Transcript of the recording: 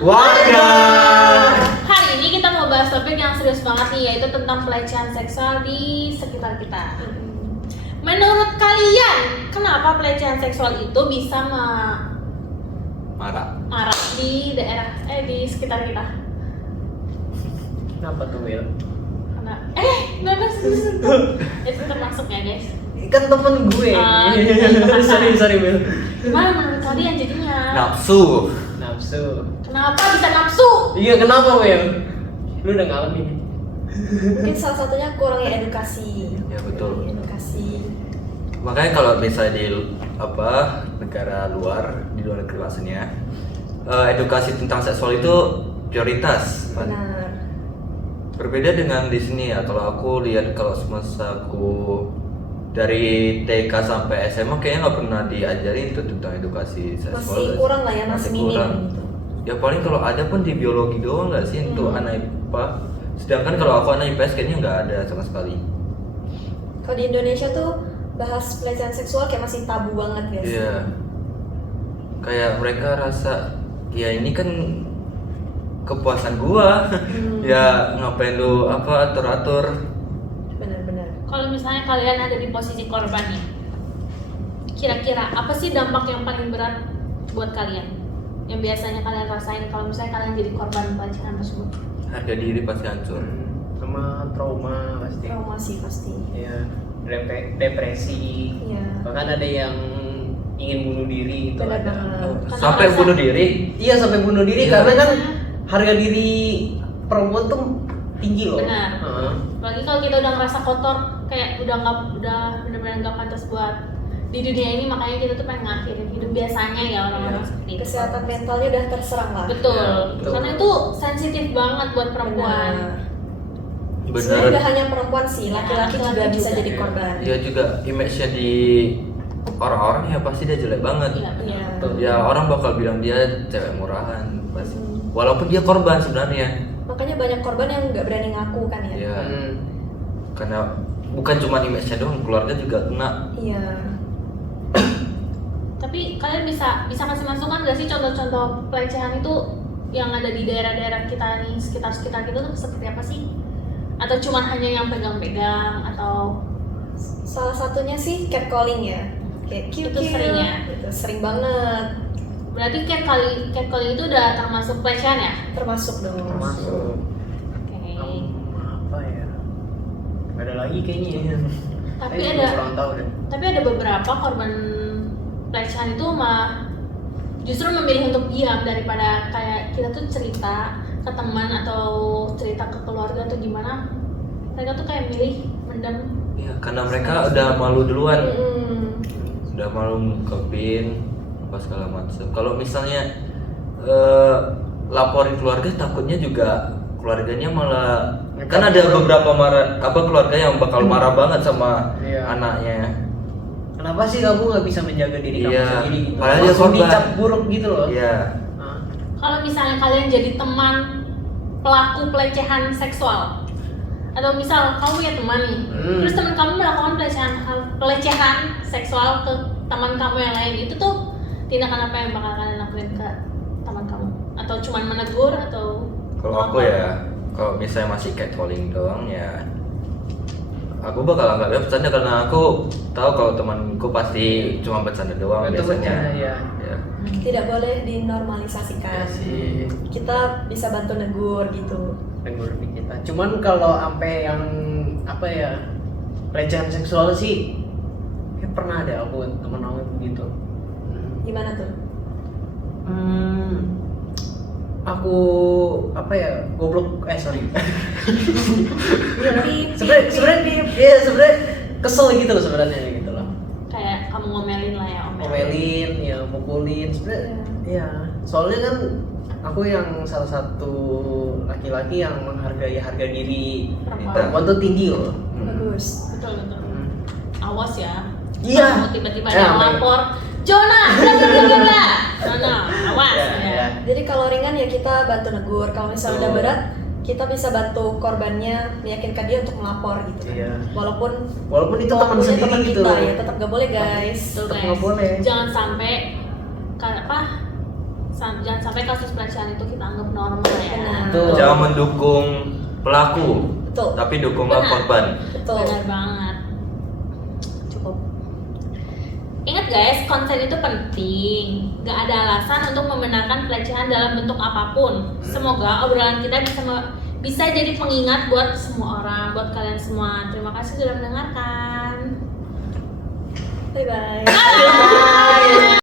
warga. Hari ini kita mau bahas topik yang serius banget nih, yaitu tentang pelecehan seksual di sekitar kita. Menurut kalian, kenapa pelecehan seksual itu bisa marak di daerah di sekitar kita? Kenapa tuh, Will? Karena nggak itu termasuk ya guys. Kan temen gue. Sorry, Will. Gimana menurut kalian jadinya? Nafsu. Kenapa bisa nafsu? Iya, kenapa, Will? Lu udah ngalamin? Mungkin salah satunya kurangnya edukasi. Ya betul. Edukasi. Makanya kalau misalnya di negara luar, di luar negeri maksudnya, edukasi tentang seksual itu prioritas. Benar. Berbeda dengan di sini ya. Kalau aku lihat, kalau semasa aku dari TK sampai SMA kayaknya nggak pernah diajarin itu tentang edukasi seksual. Masih kurang lah ya, masih minim kurang. gitu. Ya paling kalau ada pun di biologi doang nggak sih untuk anak IPA. Sedangkan kalau aku anak IPS kayaknya nggak ada sama sekali. Kalau di Indonesia tuh bahas pelecehan seksual kayak masih tabu banget guys. Iya. Kayak mereka rasa ya ini kan kepuasan gua. Ya ngapain lu atur-atur. Benar-benar. Kalau misalnya kalian ada di posisi korban nih, kira-kira apa sih dampak yang paling berat buat kalian? Yang biasanya kalian rasain kalau misalnya kalian jadi korban pelecehan tersebut? Harga diri pasti hancur. Sama trauma pasti. Trauma sih pasti. Ya, depresi. Iya. Bahkan ada yang ingin bunuh diri gitu. Benar ada. banget. Sampai merasa- bunuh diri. Iya, sampai bunuh diri Iya. karena kan harga diri perempuan tuh tinggi loh. Benar. Heeh. Apalagi kalau kita udah ngerasa kotor, kayak udah benar-benar nggak pantas buat di dunia ini, makanya kita tuh pengen ngakhirin hidup biasanya ya orang-orang seperti itu. Kesehatan mentalnya udah terserang lah. Betul. Ya, betul. Karena itu sensitif banget buat perempuan. Sebenarnya Benar. udah hanya perempuan sih, laki-laki Ya, juga laki-laki bisa juga. jadi korban. Dia juga image-nya di orang-orang ya pasti dia jelek banget. Iya, Iya. Ya orang bakal bilang dia cewek murahan pasti. Walaupun dia korban sebenarnya. Makanya banyak korban yang nggak berani ngaku kan ya. Ya. Hmm. Karena bukan cuma image-nya doang, keluarga juga kena. Iya. Tapi kalian bisa kasih masukan gak sih contoh-contoh pelecehan itu yang ada di daerah-daerah kita nih, sekitar-sekitar kita tuh seperti apa sih? Atau cuma hanya yang pegang-pegang atau Salah satunya sih catcalling ya. Kayak Itu kiu-kiu. sering ya? Gitu, sering banget. berarti catcalling itu udah termasuk pelecehan ya? Termasuk dong. Termasuk Oke. apa ya? Gak ada lagi kayaknya ya. Tapi Gue ada kurang tahu deh. tapi ada beberapa korban pelecehan itu mah justru memilih untuk diam daripada kayak kita tuh cerita ke teman atau cerita ke keluarga atau gimana. Mereka tuh kayak milih mendem. Ya karena mereka udah malu duluan. Mm-mm. Udah malu ngungkapin apa segala macam. Kalau misalnya laporin keluarga, takutnya juga keluarganya malah kan ada beberapa keluarga yang bakal marah banget sama Iya. anaknya. Kenapa sih kamu nggak bisa menjaga diri kamu Iya. sendiri gitu? Padahal dia Langsung korban. dicap buruk gitu loh. Iya. Hah? Kalau misalnya kalian jadi teman pelaku pelecehan seksual, atau misal kamu punya teman nih, terus teman kamu melakukan pelecehan seksual ke teman kamu yang lain, itu tuh tindakan apa yang bakal kalian lakuin ke teman kamu? Atau cuman menegur atau Kalau aku ya, kalau misalnya masih catcalling doang ya, aku bakal anggapnya bercanda karena aku tahu kalau temanku pasti cuma bercanda doang Itu biasanya. bercanda, ya. Ya. Tidak boleh dinormalisasikan. Iya sih. Kita bisa bantu negur gitu. Tegur di kita. Cuman kalau sampai yang apa ya, pelecehan seksual sih, kayak pernah ada aku temen aku begitu. Gimana tuh? Aku apa ya, goblok, sorry. Pip, sebenarnya iya sebenarnya kesel gitu loh sebenarnya gitu loh. kayak kamu ngomelin lah ya, Ngomelin, ya mukulin sebenarnya. Iya, soalnya kan aku yang salah satu laki-laki yang menghargai harga diri perempuan tuh tinggi loh. Bagus. Betul. Awas ya. Iya. Kamu tiba-tiba Ya, ada lapor, Jona, bla. Jona, awas Ya, ya. ya. Jadi kalau ringan ya kita bantu negur. Kalau misalnya udah Betul. berat, kita bisa bantu korbannya, meyakinkan dia untuk melapor gitu. Iya. Walaupun Itu teman pelakunya sendiri teman gitu. kita ya tetap gak boleh guys. Betul, Tetap guys. nggak boleh. Jangan sampai jangan sampai kasus pelecehan itu kita anggap normal ya. Benar. Betul. Jangan mendukung pelaku, Betul. tapi dukunglah Benar. korban. Betul. Benar banget. Cukup. Ingat guys, konsen itu penting. Gak ada alasan untuk membenarkan pelecehan dalam bentuk apapun. Semoga obrolan kita bisa jadi pengingat buat semua orang, buat kalian semua. Terima kasih sudah mendengarkan. Bye bye.